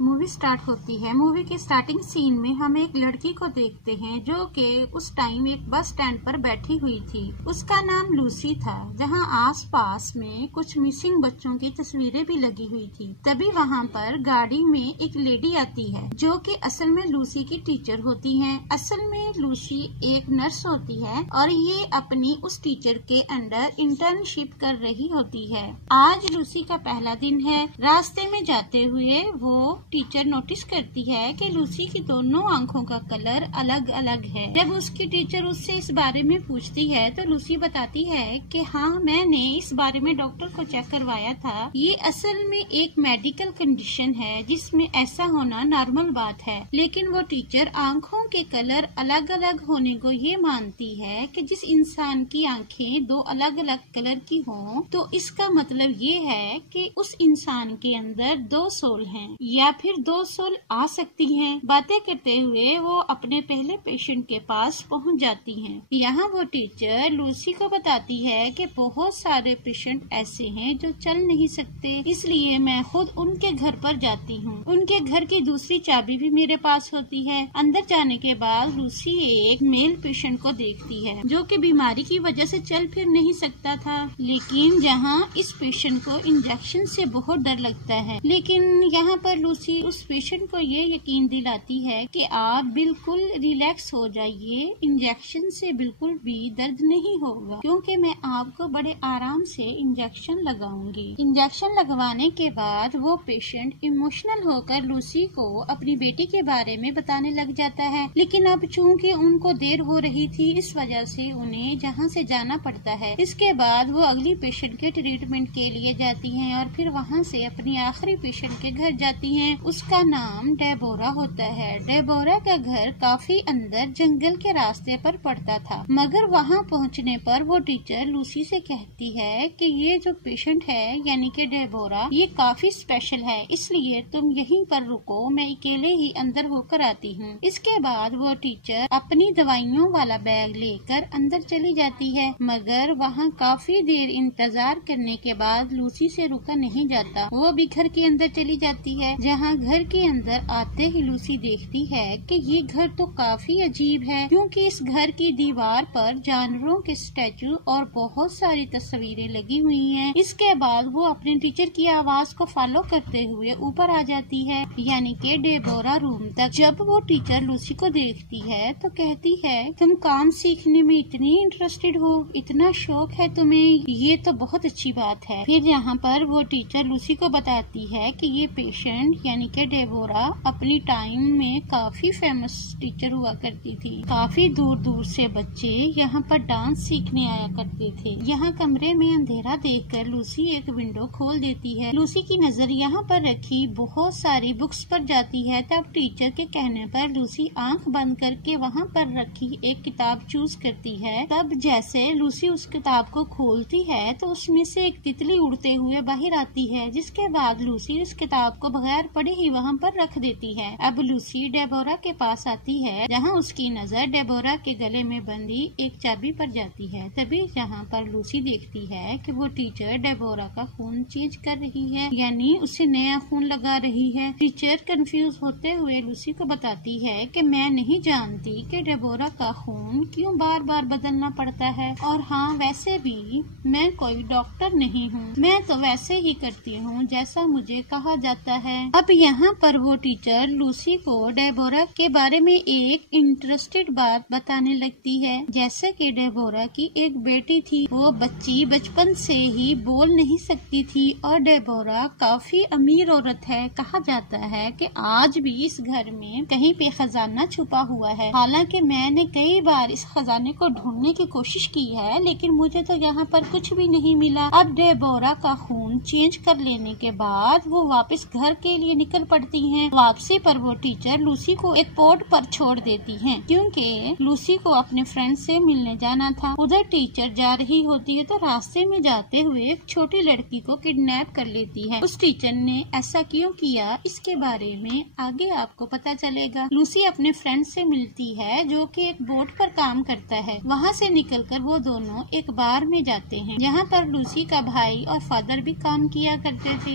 Movie start होती है। Movie के स्टार्टिंग सीन में हम एक लड़की को देखते हैं जो कि उस टाइम एक बस स्टैंड पर बैठी हुई थी। उसका नाम लूसी था, जहां आसपास में कुछ मिसिंग बच्चों की तस्वीरें भी लगी हुई थी। तभी वहां पर गाड़ी में एक लेडी आती है जो कि असल में लूसी की टीचर होती है। असल में लूसी एक नर्स होती है और ये अपनी उस टीचर के अंडर इंटर्नशिप कर रही होती है। आज लूसी का पहला दिन है। रास्ते में जाते हुए वो टीचर नोटिस करती है कि लूसी की दोनों आंखों का कलर अलग अलग है। जब उसकी टीचर उससे इस बारे में पूछती है तो लूसी बताती है कि हाँ, मैंने इस बारे में डॉक्टर को चेक करवाया था। ये असल में एक मेडिकल कंडीशन है जिसमें ऐसा होना नॉर्मल बात है। लेकिन वो टीचर आंखों के कलर अलग अलग होने को ये मानती है कि जिस इंसान की आंखें दो अलग अलग कलर की हों तो इसका मतलब ये है कि उस इंसान के अंदर दो सोल हैं या फिर दो सोल आ सकती हैं। बातें करते हुए वो अपने पहले पेशेंट के पास पहुंच जाती हैं। यहाँ वो टीचर लूसी को बताती है कि बहुत सारे पेशेंट ऐसे हैं जो चल नहीं सकते, इसलिए मैं खुद उनके घर पर जाती हूँ। उनके घर की दूसरी चाबी भी मेरे पास होती है। अंदर जाने के बाद लूसी एक मेल पेशेंट को देखती है जो कि बीमारी की वजह से चल फिर नहीं सकता था। लेकिन जहाँ इस पेशेंट को इंजेक्शन से बहुत डर लगता है, लेकिन यहाँ पर लूसी उस पेशेंट को ये यकीन दिलाती है कि आप बिल्कुल रिलैक्स हो जाइए, इंजेक्शन से बिल्कुल भी दर्द नहीं होगा क्योंकि मैं आपको बड़े आराम से इंजेक्शन लगाऊंगी। इंजेक्शन लगवाने के बाद वो पेशेंट इमोशनल होकर लूसी को अपनी बेटी के बारे में बताने लग जाता है। लेकिन अब चूंकि उनको देर हो रही थी, इस वजह से उन्हें जहाँ से जाना पड़ता है। इसके बाद वो अगली पेशेंट के ट्रीटमेंट के लिए जाती है और फिर वहाँ से अपनी आखिरी पेशेंट के घर जाती हैं। उसका नाम डेबोरा होता है। डेबोरा का घर काफी अंदर जंगल के रास्ते पर पड़ता था, मगर वहाँ पहुँचने पर वो टीचर लूसी से कहती है कि ये जो पेशेंट है यानी कि डेबोरा, ये काफी स्पेशल है, इसलिए तुम यहीं पर रुको, मैं अकेले ही अंदर होकर आती हूँ। इसके बाद वो टीचर अपनी दवाइयों वाला बैग लेकर अंदर चली जाती है, मगर वहाँ काफी देर इंतजार करने के बाद लूसी से रुका नहीं जाता। वो भी घर के अंदर चली जाती है, जहाँ घर के अंदर आते ही लूसी देखती है कि ये घर तो काफी अजीब है क्योंकि इस घर की दीवार पर जानवरों के स्टैचू और बहुत सारी तस्वीरें लगी हुई हैं। इसके बाद वो अपने टीचर की आवाज को फॉलो करते हुए ऊपर आ जाती है, यानी कि डेबोरा रूम तक। जब वो टीचर लूसी को देखती है तो कहती है, तुम काम सीखने में इतनी इंटरेस्टेड हो, इतना शौक है तुम्हें, ये तो बहुत अच्छी बात है। फिर यहाँ पर वो टीचर लूसी को बताती है कि ये पेशेंट यानी कि डेबोरा अपनी टाइम में काफी फेमस टीचर हुआ करती थी। काफी दूर दूर से बच्चे यहाँ पर डांस सीखने आया करते थे। यहाँ कमरे में अंधेरा देखकर लूसी एक विंडो खोल देती है। लूसी की नजर यहाँ पर रखी बहुत सारी बुक्स पर जाती है। तब टीचर के कहने पर लूसी आंख बंद करके वहाँ पर रखी एक किताब चूज करती है। तब जैसे लूसी उस किताब को खोलती है तो उसमें से एक तितली उड़ते हुए बाहर आती है, जिसके बाद लूसी उस किताब को बगैर पढ़े ही वहाँ पर रख देती है। अब लूसी डेबोरा के पास आती है, जहाँ उसकी नजर डेबोरा के गले में बंधी एक चाबी पर जाती है। तभी जहाँ पर लूसी देखती है कि वो टीचर डेबोरा का खून चेंज कर रही है, यानी उसे नया खून लगा रही है। टीचर कंफ्यूज होते हुए लूसी को बताती है कि मैं नहीं जानती कि डेबोरा का खून क्यों बार बार बदलना पड़ता है, और हाँ, वैसे भी मैं कोई डॉक्टर नहीं हूँ, मैं तो वैसे ही करती हूँ जैसा मुझे कहा जाता है। अब यहाँ पर वो टीचर लूसी को डेबोरा के बारे में एक इंटरेस्टेड बात बताने लगती है, जैसे कि डेबोरा की एक बेटी थी। वो बच्ची बचपन से ही बोल नहीं सकती थी और डेबोरा काफी अमीर औरत है। कहा जाता है कि आज भी इस घर में कहीं पे खजाना छुपा हुआ है। हालांकि मैंने कई बार इस खजाने को ढूंढने की कोशिश की है, लेकिन मुझे तो यहाँ पर कुछ भी नहीं मिला। अब डेबोरा का खून चेंज कर लेने के बाद वो वापस घर के लिए निकल पड़ती हैं। वापसी पर वो टीचर लूसी को एक पोर्ट पर छोड़ देती हैं, क्योंकि लूसी को अपने फ्रेंड से मिलने जाना था। उधर टीचर जा रही होती है तो रास्ते में जाते हुए एक छोटी लड़की को किडनैप कर लेती है। उस टीचर ने ऐसा क्यों किया, इसके बारे में आगे आपको पता चलेगा। लूसी अपने फ्रेंड से मिलती है जो कि एक बोट पर काम करता है। वहाँ से निकलकर वो दोनों एक बार में जाते हैं, जहाँ पर लूसी का भाई और फादर भी काम किया करते थे।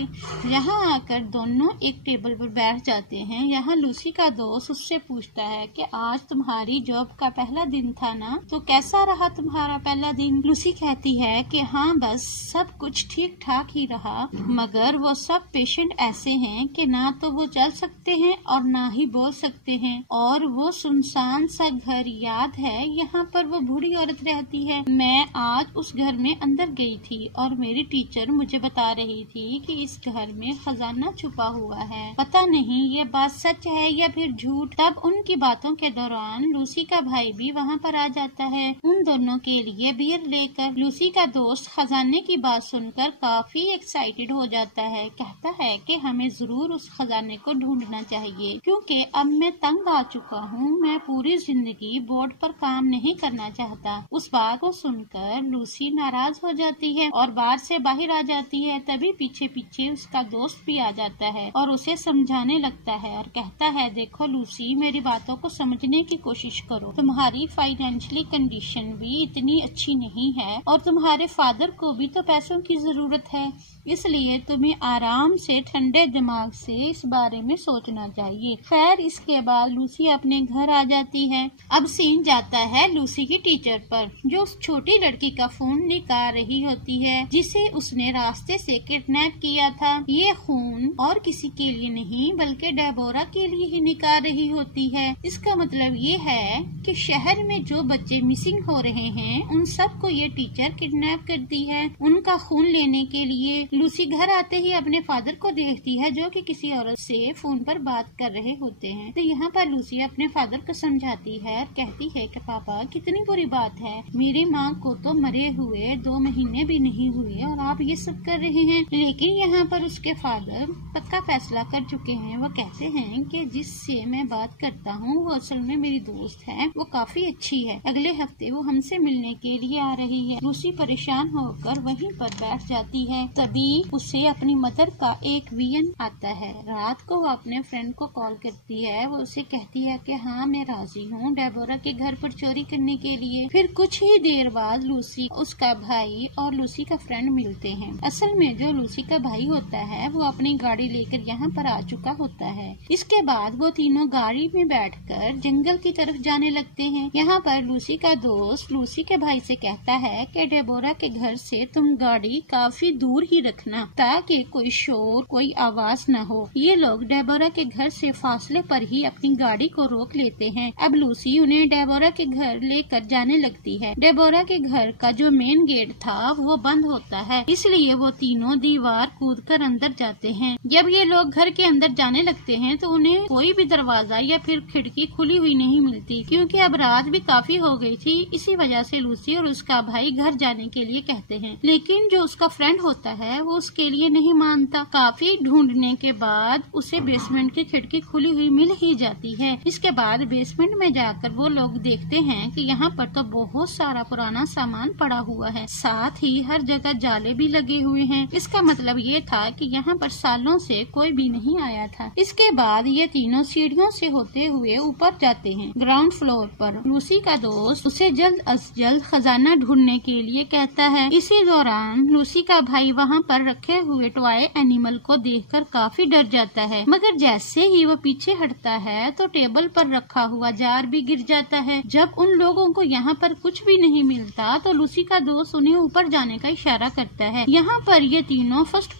यहाँ आकर दोनों एक एक टेबल पर बैठ जाते हैं। यहाँ लूसी का दोस्त उससे पूछता है कि आज तुम्हारी जॉब का पहला दिन था ना, तो कैसा रहा तुम्हारा पहला दिन? लूसी कहती है कि हाँ, बस सब कुछ ठीक ठाक ही रहा, मगर वो सब पेशेंट ऐसे हैं कि ना तो वो चल सकते हैं और ना ही बोल सकते हैं, और वो सुनसान सा घर याद है, यहाँ पर वो बूढ़ी औरत रहती है। मैं आज उस घर में अंदर गई थी और मेरी टीचर मुझे बता रही थी कि इस घर में खजाना छुपा हुआ है। पता नहीं ये बात सच है या फिर झूठ। तब उनकी बातों के दौरान लूसी का भाई भी वहाँ पर आ जाता है, उन दोनों के लिए बियर लेकर। लूसी का दोस्त खजाने की बात सुनकर काफी एक्साइटेड हो जाता है, कहता है कि हमें जरूर उस खजाने को ढूंढना चाहिए, क्योंकि अब मैं तंग आ चुका हूँ। मैं पूरी जिंदगी बोर्ड पर काम नहीं करना चाहता। उस बात को सुनकर लूसी नाराज हो जाती है और बार से बाहर आ जाती है। तभी पीछे पीछे उसका दोस्त भी आ जाता है और उसे समझाने लगता है और कहता है, देखो लूसी, मेरी बातों को समझने की कोशिश करो। तुम्हारी फाइनेंशियली कंडीशन भी इतनी अच्छी नहीं है और तुम्हारे फादर को भी तो पैसों की जरूरत है, इसलिए तुम्हें आराम से ठंडे दिमाग से इस बारे में सोचना चाहिए। खैर, इसके बाद लूसी अपने घर आ जाती है। अब सीन जाता है लूसी की टीचर पर, जो उस छोटी लड़की का फोन निकाल रही होती है जिसे उसने रास्ते से किडनैप किया था। ये खून और किसी के लिए नहीं बल्कि डेबोरा के लिए ही निकाल रही होती है। इसका मतलब ये है कि शहर में जो बच्चे मिसिंग हो रहे हैं उन सबको ये टीचर किडनैप करती है उनका खून लेने के लिए। लूसी घर आते ही अपने फादर को देखती है जो कि किसी औरत से फोन पर बात कर रहे होते हैं। तो यहाँ पर लूसी अपने फादर को समझाती है, कहती है कि पापा, कितनी बुरी बात है, मेरी माँ को तो मरे हुए 2 महीने भी नहीं हुए और आप ये सब कर रहे हैं। लेकिन यहाँ पर उसके फादर पक्का फैसला कर चुके हैं। वो कहते हैं कि जिससे मैं बात करता हूँ वो असल में मेरी दोस्त है, वो काफी अच्छी है, अगले हफ्ते वो हमसे मिलने के लिए आ रही है। लूसी परेशान होकर वहीं पर बैठ जाती है। तभी उसे अपनी मदर का एक विजन आता है। रात को वो अपने फ्रेंड को कॉल करती है। वो उसे कहती है कि हाँ, मैं राजी हूँ डेबोरा के घर पर चोरी करने के लिए। फिर कुछ ही देर बाद लूसी, उसका भाई और लूसी का फ्रेंड मिलते हैं। असल में जो लूसी का भाई होता है वो अपनी गाड़ी लेकर यहाँ पर आ चुका होता है। इसके बाद वो तीनों गाड़ी में बैठकर जंगल की तरफ जाने लगते हैं। यहाँ पर लूसी का दोस्त लूसी के भाई से कहता है कि डेबोरा के घर से तुम गाड़ी काफी दूर ही रखना ताकि कोई शोर, कोई आवाज न हो। ये लोग डेबोरा के घर से फासले पर ही अपनी गाड़ी को रोक लेते हैं। अब लूसी उन्हें डेबोरा के घर लेकर जाने लगती है। डेबोरा के घर का जो मेन गेट था वो बंद होता है, इसलिए वो तीनों दीवार कूदकर अंदर जाते हैं। जब ये लोग घर के अंदर जाने लगते हैं तो उन्हें कोई भी दरवाजा या फिर खिड़की खुली हुई नहीं मिलती, क्योंकि अब रात भी काफी हो गई थी। इसी वजह से लूसी और उसका भाई घर जाने के लिए कहते हैं, लेकिन जो उसका फ्रेंड होता है वो उसके लिए नहीं मानता। काफी ढूंढने के बाद उसे बेसमेंट की खिड़की खुली हुई मिल ही जाती है। इसके बाद बेसमेंट में जाकर वो लोग देखते हैं कि यहाँ पर तो बहुत सारा पुराना सामान पड़ा हुआ है, साथ ही हर जगह जाले भी लगे हुए हैं। इसका मतलब ये था कि यहाँ पर सालों से कोई भी नहीं आया था। इसके बाद ये तीनों सीढ़ियों से होते हुए ऊपर जाते हैं ग्राउंड फ्लोर पर। लूसी का दोस्त उसे जल्द अज जल्द खजाना ढूंढने के लिए कहता है। इसी दौरान लूसी का भाई वहाँ पर रखे हुए टॉय एनिमल को देखकर काफी डर जाता है, मगर जैसे ही वो पीछे हटता है तो टेबल पर रखा हुआ जार भी गिर जाता है। जब उन लोगों को यहाँ पर कुछ भी नहीं मिलता तो लूसी का दोस्त उन्हें ऊपर जाने का इशारा करता है। यहाँ पर ये तीनों फर्स्ट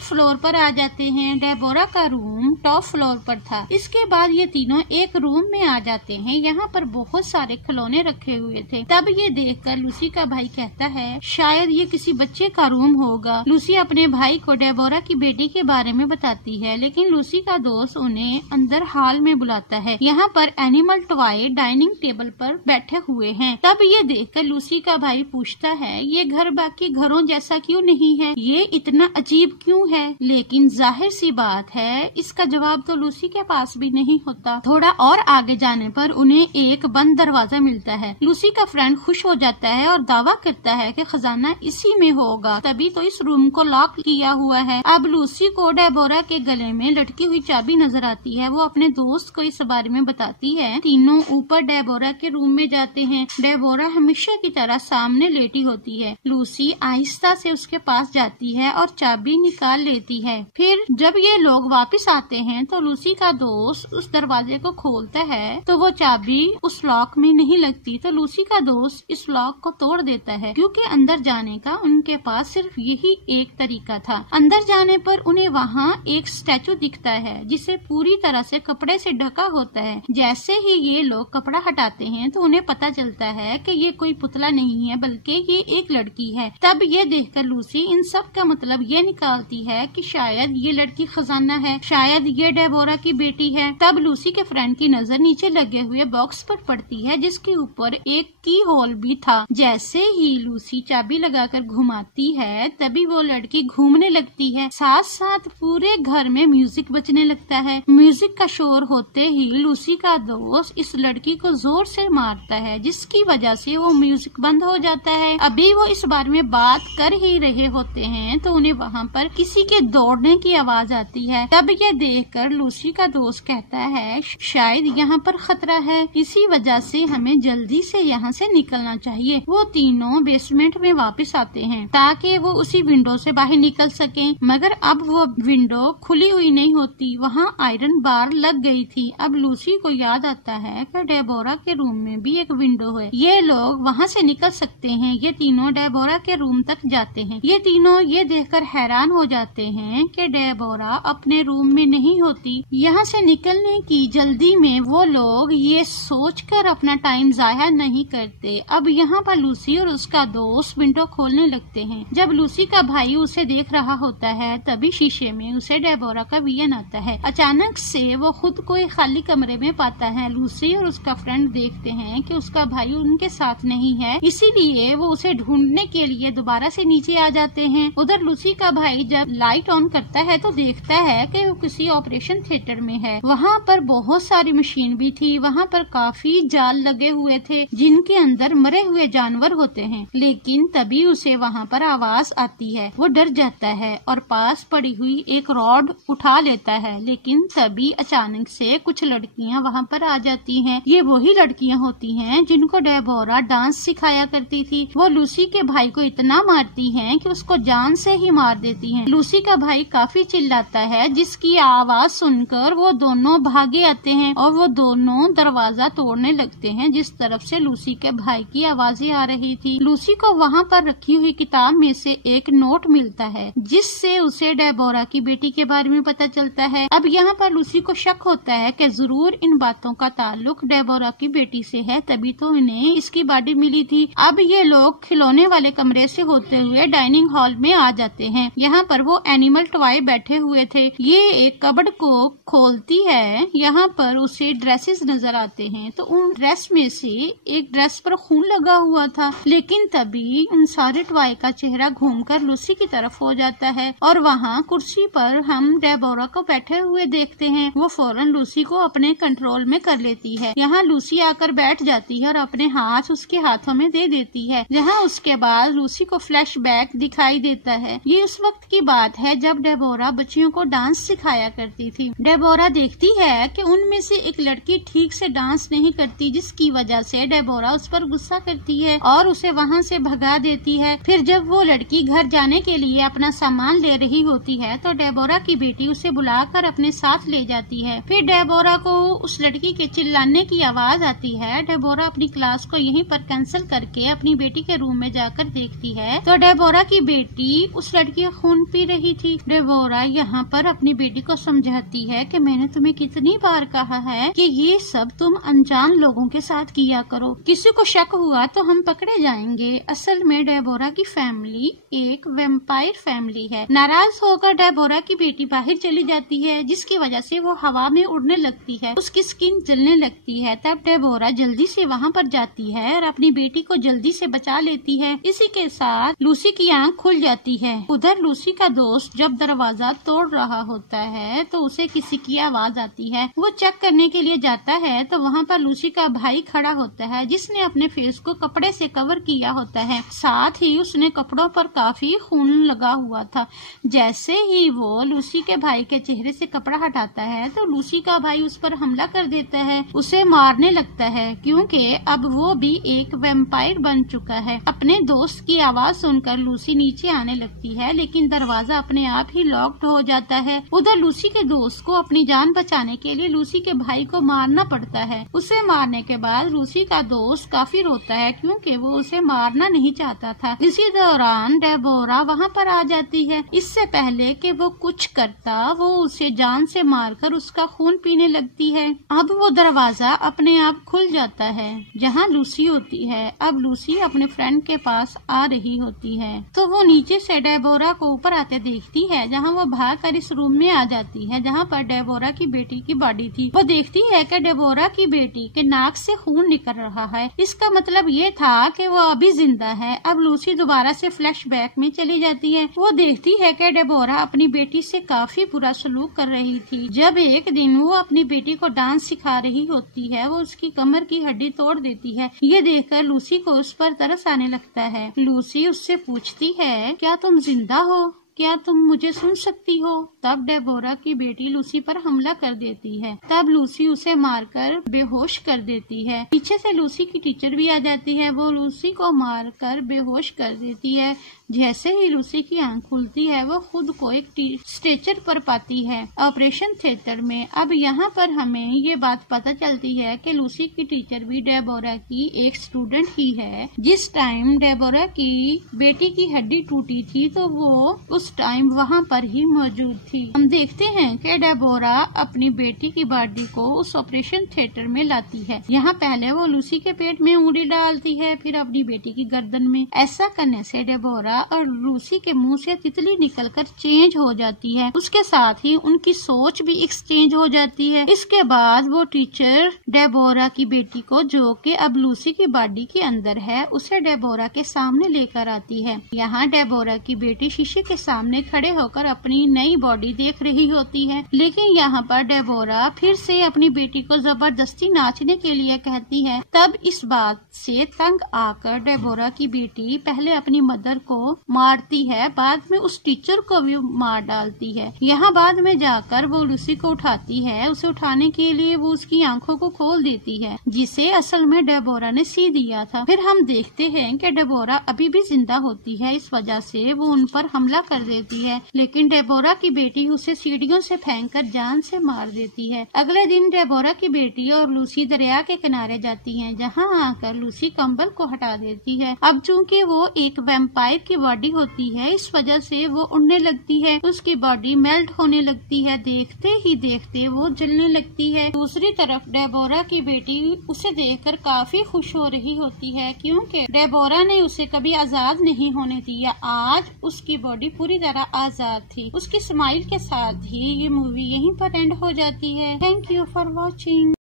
फ्लोर पर आ जाते हैं। डेबोरा का रूम टॉप फ्लोर पर था। इसके बाद ये तीनों एक रूम में आ जाते हैं। यहाँ पर बहुत सारे खिलौने रखे हुए थे। तब ये देखकर लूसी का भाई कहता है, शायद ये किसी बच्चे का रूम होगा। लूसी अपने भाई को डेबोरा की बेटी के बारे में बताती है, लेकिन लूसी का दोस्त उन्हें अंदर हॉल में बुलाता है। यहाँ पर एनिमल टॉय डाइनिंग टेबल पर बैठे हुए हैं। तब ये देखकर लूसी का भाई पूछता है, ये घर बाकी घरों जैसा क्यों नहीं है, ये इतना अजीब क्यों है? लेकिन जाहिर सी बात है इसका जवाब तो लूसी के पास भी नहीं होता। थोड़ा और आगे जाने पर उन्हें एक बंद दरवाजा मिलता है। लूसी का फ्रेंड खुश हो जाता है और दावा करता है कि खजाना इसी में होगा। तभी तो इस रूम को लॉक किया हुआ है। अब लूसी को डेबोरा के गले में लटकी हुई चाबी नजर आती है। वो अपने दोस्त को इस बारे में बताती है। तीनों ऊपर डेबोरा के रूम में जाते हैं। डेबोरा हमेशा की तरह सामने लेटी होती है। लूसी आहिस्ता से उसके पास जाती है और चाबी निकाल लेती है। फिर जब ये लोग वापस आते हैं तो लूसी का दोस्त उस दरवाजे को खोलता है तो वो चाबी उस लॉक में नहीं लगती। तो लूसी का दोस्त इस लॉक को तोड़ देता है क्योंकि अंदर जाने का उनके पास सिर्फ यही एक तरीका था। अंदर जाने पर उन्हें वहाँ एक स्टैचू दिखता है जिसे पूरी तरह से कपड़े से ढका होता है। जैसे ही ये लोग कपड़ा हटाते हैं तो उन्हें पता चलता है कि ये कोई पुतला नहीं है बल्कि ये एक लड़की है। तब ये देखकर लूसी इन सब का मतलब ये निकालती है कि शायद ये लड़की खजाना है, शायद ये डेबोरा की बेटी है। तब लूसी के फ्रेंड की नजर नीचे लगे हुए बॉक्स पर पड़ती है जिसके ऊपर एक की होल भी था। जैसे ही लूसी चाबी लगाकर घुमाती है तभी वो लड़की घूमने लगती है। साथ साथ पूरे घर में म्यूजिक बजने लगता है। म्यूजिक का शोर होते ही लूसी का दोस्त इस लड़की को जोर से मारता है जिसकी वजह से वो म्यूजिक बंद हो जाता है। अभी वो इस बारे में बात कर ही रहे होते हैं तो उन्हें वहाँ पर किसी के दौड़ने की आवाज आती है। तब ये देखकर लूसी का दोस्त कहता है शायद यहाँ पर खतरा है, इसी वजह से हमें जल्दी से यहाँ से निकलना चाहिए। वो तीनों बेसमेंट में वापस आते हैं ताकि वो उसी विंडो से बाहर निकल सकें, मगर अब वो विंडो खुली हुई नहीं होती, वहाँ आयरन बार लग गई थी। अब लूसी को याद आता है कि डेबोरा के रूम में भी एक विंडो है, ये लोग वहाँ से निकल सकते हैं। ये तीनों डेबोरा के रूम तक जाते हैं। ये तीनों ये देखकर हैरान हो जाते हैं कि डेबोरा अपने रूम में नहीं होती। यहाँ से निकलने की जल्दी में वो लोग ये सोचकर अपना टाइम जाया नहीं करते। अब यहाँ पर लूसी और उसका दोस्त विंडो खोलने लगते हैं। जब लूसी का भाई उसे देख रहा होता है तभी शीशे में उसे डेबोरा का विजन आता है। अचानक से वो खुद को एक खाली कमरे में पाता है। लूसी और उसका फ्रेंड देखते हैं कि उसका भाई उनके साथ नहीं है, इसीलिए वो उसे ढूंढने के लिए दोबारा से नीचे आ जाते हैं। उधर लूसी का भाई जब लाइट ऑन करता है तो देखता है कि वो किसी ऑपरेशन थिएटर में है। वहाँ पर बहुत सारी मशीन भी थी। वहाँ पर काफी जाल लगे हुए थे जिनके अंदर मरे हुए जानवर होते हैं। लेकिन तभी उसे वहाँ पर आवाज आती है। वो डर जाता है और पास पड़ी हुई एक रॉड उठा लेता है। लेकिन तभी अचानक से कुछ लड़कियाँ वहाँ पर आ जाती हैं। ये वही लड़कियाँ होती हैं जिनको डेबोरा डांस सिखाया करती थी। वो लूसी के भाई को इतना मारती हैं कि उसको जान से ही मार देती हैं। लूसी का भाई काफी चिल्लाता है जिसकी आवाज सुनकर वो दोनों भागे आते हैं और वो दोनों दरवाजा तोड़ने लगते हैं जिस तरफ से लूसी के भाई की आवाजें आ रही थी। लूसी को वहाँ पर रखी हुई किताब में से एक नोट मिलता है जिससे उसे डेबोरा की बेटी के बारे में पता चलता है। अब यहाँ पर लूसी को शक होता है कि जरूर इन बातों का ताल्लुक डेबोरा की बेटी से है, तभी तो इन्हें इसकी बॉडी मिली थी। अब ये लोग खिलौने वाले कमरे से होते हुए डाइनिंग हॉल में आ जाते हैं। यहाँ पर वो एनिमल टॉय बैठे हुए थे। ये एक कबर्ड को खोलती है। यहाँ पर उसे ड्रेसेस नजर आते हैं तो उन ड्रेस में से एक ड्रेस पर खून लगा हुआ था। लेकिन तभी उन सारे टॉय का चेहरा घूमकर लूसी की तरफ हो जाता है और वहाँ कुर्सी पर हम डेबोरा को बैठे हुए देखते हैं। वो फौरन लूसी को अपने कंट्रोल में कर लेती है। यहाँ लूसी आकर बैठ जाती है और अपने हाथ उसके हाथों में दे देती है। जहाँ उसके बाद लूसी को फ्लैशबैक दिखाई देता है। ये उस वक्त की बात है जब डेबोरा बच्चियों को डांस सिखाया करती थी। डेबोरा देखती है कि उनमें से एक लड़की ठीक से डांस नहीं करती जिसकी वजह से डेबोरा उस पर गुस्सा करती है और उसे वहाँ से भगा देती है। फिर जब वो लड़की घर जाने के लिए अपना सामान ले रही होती है तो डेबोरा की बेटी उसे बुलाकर अपने साथ ले जाती है। फिर डेबोरा को उस लड़की के चिल्लाने की आवाज आती है। डेबोरा अपनी क्लास को यहीं पर कैंसिल करके अपनी बेटी के रूम में जाकर देखती है तो डेबोरा की बेटी उस लड़की का खून पी रही थी। डेबोरा यहाँ पर अपनी बेटी को समझाती है कि मैंने तुम्हें कितनी बार कहा है कि ये सब तुम अनजान लोगों के साथ किया करो, किसी को शक हुआ तो हम पकड़े जाएंगे। असल में डेबोरा की फैमिली एक वैम्पायर फैमिली है। नाराज होकर डेबोरा की बेटी बाहर चली जाती है जिसकी वजह से वो हवा में उड़ने लगती है, उसकी स्किन जलने लगती है। तब डेबोरा जल्दी से वहाँ पर जाती है और अपनी बेटी को जल्दी से बचा लेती है। इसी के साथ लूसी की आंख खुल जाती है। उधर लूसी का दोस्त जब दरवाजा तोड़ रहा होता है तो उसे किसी की आवाज आती है। वो चेक करने के लिए जाता है तो वहाँ पर लूसी का भाई खड़ा होता है जिसने अपने फेस को कपड़े से कवर किया होता है। साथ ही उसने कपड़ों पर काफी खून खून लगा हुआ था। जैसे ही वो लूसी के भाई के चेहरे से कपड़ा हटाता है तो लूसी का भाई उस पर हमला कर देता है, उसे मारने लगता है, क्योंकि अब वो भी एक वैम्पायर बन चुका है। अपने दोस्त की आवाज सुनकर लूसी नीचे आने लगती है, लेकिन दरवाजा अपने आप ही लॉक्ड हो जाता है। उधर लूसी के दोस्त को अपनी जान बचाने के लिए लूसी के भाई को मारना पड़ता है। उसे मारने के बाद लूसी का दोस्त काफी रोता है, क्योंकि वो उसे मारना नहीं चाहता था। इसी दौरान डेबोरा वहाँ पर आ जाती है। इससे पहले कि वो कुछ करता, वो उसे जान से मारकर उसका खून पीने लगती है। अब वो दरवाजा अपने आप खुल जाता है जहाँ लूसी होती है। अब लूसी अपने फ्रेंड के पास आ रही होती है, तो वो नीचे से डेबोरा को ऊपर आते देखती है, जहाँ वो भागकर इस रूम में आ जाती है जहाँ पर डेबोरा की बेटी की बॉडी थी। वो देखती है कि डेबोरा की बेटी के नाक से खून निकल रहा है। इसका मतलब ये था कि वो अभी जिंदा है। अब लूसी दोबारा से फ्लैशबैक में चली जाती है। वो देखती है कि डेबोरा अपनी बेटी से काफी बुरा सलूक कर रही थी। जब एक दिन वो अपनी बेटी को डांस सिखा रही होती है, वो उसकी कमर की हड्डी तोड़ देती है। ये देखकर लूसी को उस पर तरस आने लगता है। लूसी उससे पूछती है, क्या तुम जिंदा हो? क्या तुम मुझे सुन सकती हो? तब डेबोरा की बेटी लूसी पर हमला कर देती है। तब लूसी उसे मारकर बेहोश कर देती है। पीछे से लूसी की टीचर भी आ जाती है। वो लूसी को मारकर बेहोश कर देती है। जैसे ही लूसी की आंख खुलती है, वो खुद को एक स्ट्रेचर पर पाती है ऑपरेशन थिएटर में। अब यहाँ पर हमें ये बात पता चलती है कि लूसी की टीचर भी डेबोरा की एक स्टूडेंट ही है। जिस टाइम डेबोरा की बेटी की हड्डी टूटी थी, तो वो उस टाइम वहाँ पर ही मौजूद थी। हम देखते हैं कि डेबोरा अपनी बेटी की बॉडी को उस ऑपरेशन थिएटर में लाती है। यहाँ पहले वो लूसी के पेट में उंगली डालती है, फिर अपनी बेटी की गर्दन में। ऐसा करने से डेबोरा और लूसी के मुंह से तितली निकलकर चेंज हो जाती है। उसके साथ ही उनकी सोच भी एक्सचेंज हो जाती है। इसके बाद वो टीचर डेबोरा की बेटी को, जो कि अब लूसी की बॉडी के अंदर है, उसे डेबोरा के सामने लेकर आती है। यहाँ डेबोरा की बेटी शीशे के सामने खड़े होकर अपनी नई बॉडी देख रही होती है, लेकिन यहाँ पर डेबोरा फिर से अपनी बेटी को जबरदस्ती नाचने के लिए कहती है। तब इस बात से तंग आकर डेबोरा की बेटी पहले अपनी मदर को मारती है, बाद में उस टीचर को भी मार डालती है। यहाँ बाद में जाकर वो लूसी को उठाती है। उसे उठाने के लिए वो उसकी आंखों को खोल देती है, जिसे असल में डेबोरा ने सी दिया था। फिर हम देखते हैं कि डेबोरा अभी भी जिंदा होती है। इस वजह से वो उन पर हमला कर देती है, लेकिन डेबोरा की बेटी उसे सीढ़ियों से फेंककर जान से मार देती है। अगले दिन डेबोरा की बेटी और लूसी दरिया के किनारे जाती हैं, जहां आकर लूसी कंबल को हटा देती है। अब चूंकि वो एक वैम्पायर की बॉडी होती है, इस वजह से वो उड़ने लगती है। उसकी बॉडी मेल्ट होने लगती है। देखते ही देखते वो जलने लगती है। दूसरी तरफ डेबोरा की बेटी उसे देखकर काफी खुश हो रही होती है, क्योंकि डेबोरा ने उसे कभी आजाद नहीं होने दिया। आज उसकी बॉडी पूरी तरह आजाद थी। उसकी स्माइल के साथ ही ये मूवी यहीं पर एंड हो जाती है। Thank you for watching.